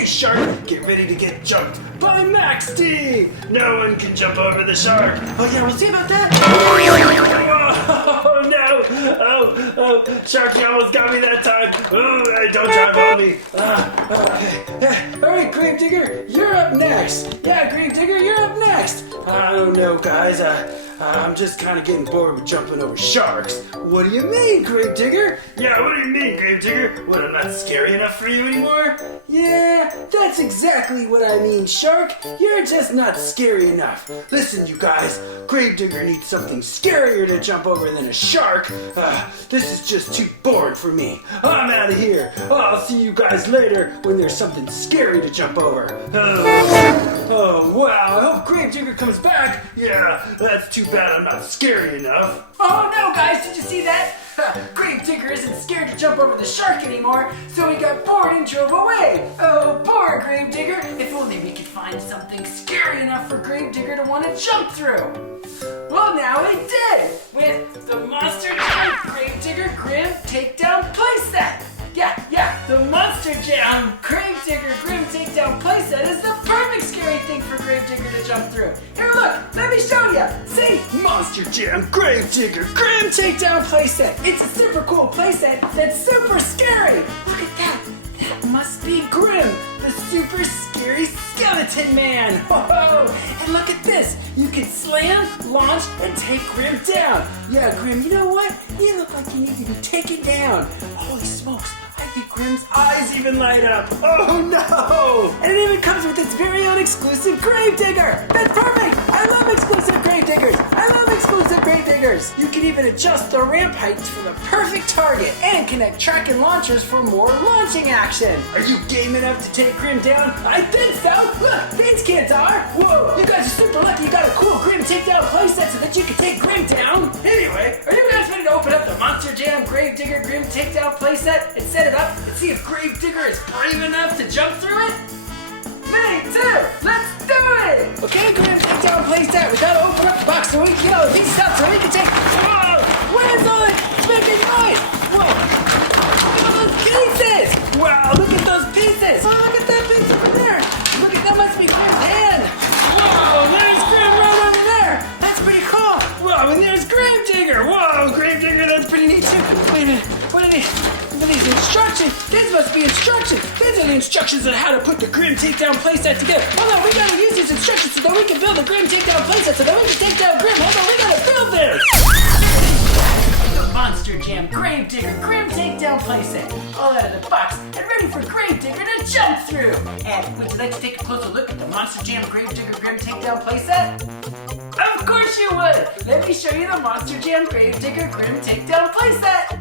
Okay, shark, get ready to get jumped by Max D. No one can jump over the shark. Oh yeah, we'll see about that. Oh no! Oh, Sharky almost got me that time. Oh, don't jump on me. All right, Grave Digger, you're up next. Yeah, Grave Digger, you're up next. I don't know, guys. I'm just kind of getting bored with jumping over sharks. What do you mean, Grave Digger? Yeah, what do you mean, Grave Digger? What, I'm not scary enough for you anymore? Yeah, that's exactly what I mean, Shark. You're just not scary enough. Listen, you guys, Grave Digger needs something scarier to jump over than a shark. This is just too boring for me. I'm out of here. I'll see you guys later when there's something scary to jump over. Oh, wow, I hope Grave Digger comes back. Yeah, that's too bad I'm not scary enough. Oh no, guys, did you see that? Grave Digger isn't scared to jump over the shark anymore, so he got bored and drove away. Oh, poor Grave Digger. If only we could find something scary enough for Grave Digger to want to jump through. Well, now we did, with the Monster Jam Grave Digger Grimm Takedown Playset. Yeah, the Monster Jam Grave Digger Grimm Takedown Playset is the perfect scary thing for Grave Digger to jump through. Here, look, let me show you. See? Monster Jam Grave Digger Grimm Takedown Playset. It's a super cool playset that's super scary. Look at that. That must be Grimm, the super scary skeleton man. Oh, and look at this. You can slam, launch, and take Grimm down. Yeah, Grimm, you know what? You look like you need to be taken down. Holy smokes. I think Grimm's eyes even light up. Oh no! And it even comes with its very own exclusive Grave Digger. That's perfect! I love exclusive Grave Diggers. You can even adjust the ramp heights for the perfect target and connect track and launchers for more launching action. Are you game enough to take Grimm down? I think so. Look, thanks, Kantar. Whoa, you guys are super lucky you got a cool Grimm Takedown playset so that you can take Grimm down. Anyway, are you guys ready to open up the Monster Jam Grave Digger Grimm Takedown playset and set it up and see if Grave Digger is brave enough to jump through it? Me too! Let's do it! Okay, Grimm Takedown playset. We gotta open up the box so we can get all the pieces out so we can take. Whoa! What is all that making noise? Whoa! Look at those pieces! Wow! Look at those pieces! Oh, look at that piece over there! Look at that, must be Grimm's hand! Whoa! There's Grimm right over there! That's pretty cool! Whoa! And there's Grave Digger! Whoa! Grave Digger, that's pretty neat too! Wait a minute! What are these? These instructions? These must be instructions. These are the instructions on how to put the Grimm Takedown playset together. Hold on, we gotta use these instructions so that we can build the Grimm Takedown playset so that we can take down Grimm. Hold on, we gotta build this. The Monster Jam Grave Digger Grimm Takedown playset, all out of the box and ready for Grave Digger to jump through. And would you like to take a closer look at the Monster Jam Grave Digger Grimm Takedown playset? Of course you would! Let me show you the Monster Jam Grave Digger Grimm Takedown playset!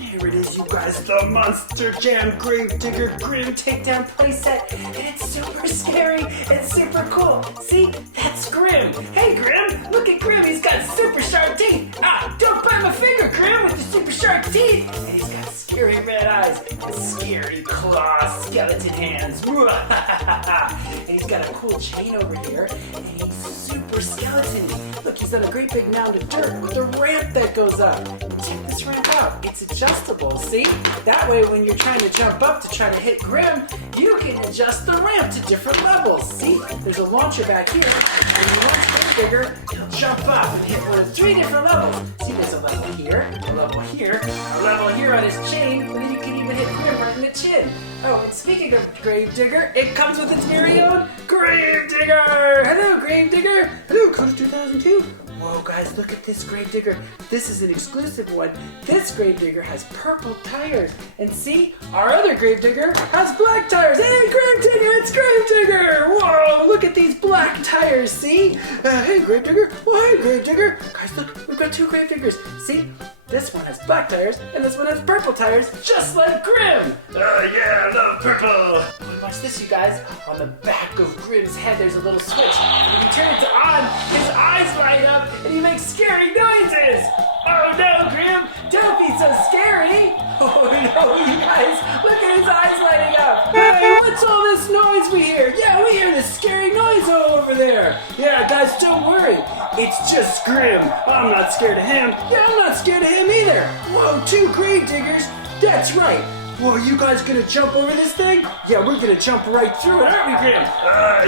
Here it is, you guys, the Monster Jam Grave Digger Grimm Takedown playset, and it's super scary and super cool. See, that's Grimm. Hey, Grimm, look at Grimm. He's got super sharp teeth. Ah, don't bite my finger, Grimm, with the super sharp teeth. And he's got scary red eyes and scary claw skeleton hands. And he's got a cool chain over here, and he's super skeleton-y. Look, he's on a great big mound of dirt with a ramp that goes up. Check this ramp out. It's adjustable, see? That way, when you're trying to jump up to try to hit Grimm, you can adjust the ramp to different levels. See? There's a launcher back here. When you launch Grave Digger, he'll jump up and hit one of 3 different levels. See, there's a level here, a level here, a level here on his chain, and then you can even hit Grimm right in the chin. Oh, and speaking of Grave Digger, it comes with its very own Grave Digger! Hello, Grave Digger! Hello, Konas2002! Whoa, guys, look at this Grave Digger. This is an exclusive one. This Grave Digger has purple tires. And see, our other Grave Digger has black tires. Hey, Grave Digger, it's Grave Digger! Whoa, look at these black tires, see? Hey, Grave Digger. Oh, hey, Grave Digger. Guys, look, we've got 2 Grave Diggers. See? This one has black tires, and this one has purple tires, just like Grimm! Yeah, I love purple! Watch this, you guys. On the back of Grimm's head, there's a little switch. When you turn it on, his eyes light up, and he makes scary noises! Oh no, Grimm! Don't be so scary! Oh no, you guys! Look at his eyes lighting up! Hey, what's all this noise we hear? Yeah, we hear this scary noise all over there! Yeah, guys, don't worry. It's just Grimm. I'm not scared of him. Yeah, I'm not scared of him either. Whoa, 2 Grave Diggers? That's right. Whoa, you guys gonna jump over this thing? Yeah, we're gonna jump right through it, aren't we, Grimm?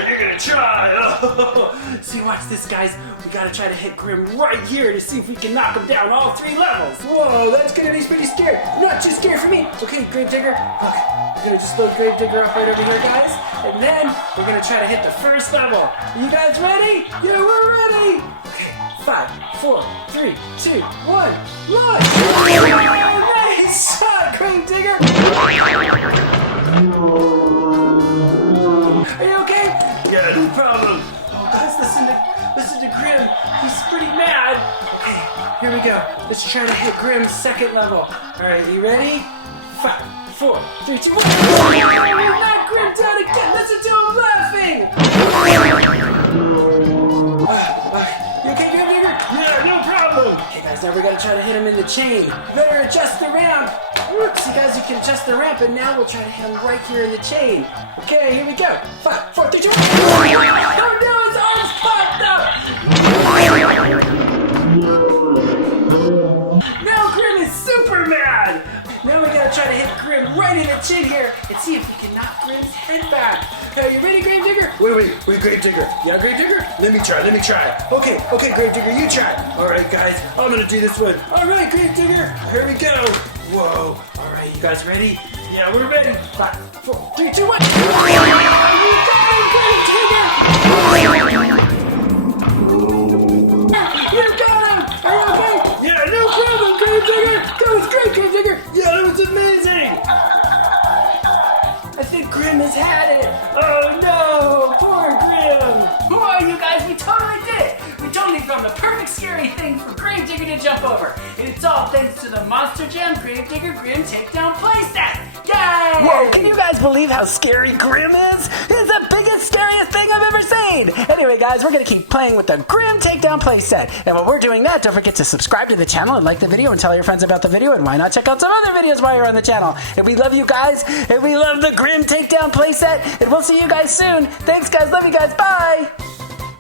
You're gonna try. See, watch this, guys. We gotta try to hit Grimm right here to see if we can knock him down all 3 levels. Whoa, that's gonna be pretty scary. Not too scary for me. Okay, Grave Digger. Okay, we're gonna just load Grave Digger up right over here, guys. And then we're gonna try to hit the first level. Are you guys ready? Yeah, we're ready. Okay, 5, 4, 3, 2, 1, launch! Oh, nice shot, Grave Digger. Are you okay? Yeah, no problem. Oh, guys, listen to Grimm. He's pretty mad. Okay, here we go. Let's try to hit Grimm's second level. All right, you ready? 5, 4, 3, 2, 1. Knock Grimm down again. Listen to him laughing. You okay, Grimm Digger? Yeah, no problem. Okay, guys, now we're gonna try to hit him in the chain. You better adjust the ramp. See, guys, you can adjust the ramp, and now we'll try to hit him right here in the chain. Okay, here we go. 5, 4, 3, 2, 1. Oh no, his arms popped up. Now Grimm is super mad. Now we gotta try to hit Grimm right in the chin here and see if we can knock Grimm's head back. Are you ready, Grave Digger? Wait, Grave Digger. Yeah, Grave Digger? Let me try. Okay, Grave Digger, you try. All right, guys, I'm gonna do this one. All right, Grave Digger. Here we go. Whoa. All right, you guys ready? Yeah, we're ready. 5, 4, 3, 2, 1. You got him, Grave Digger. You got him. Are you okay? Yeah, no problem, Grave Digger. That was great, Grave Digger. Yeah, that was amazing. I think Grimm has had it. Oh no, Poor Grimm. Boy, you guys, we totally did it. We totally found the perfect scary thing for Grave Digger to jump over. And it's all thanks to the Monster Jam Grave Digger Grimm Takedown Playset. Yay! Whoa, can you guys believe how scary Grimm is? It's the biggest, scariest thing I've ever seen! Anyway, guys, we're gonna keep playing with the Grimm Takedown Playset. And while we're doing that, don't forget to subscribe to the channel and like the video and tell your friends about the video, and why not check out some other videos while you're on the channel. And we love you guys, and we love the Grimm Takedown Playset, and we'll see you guys soon. Thanks, guys. Love you guys. Bye!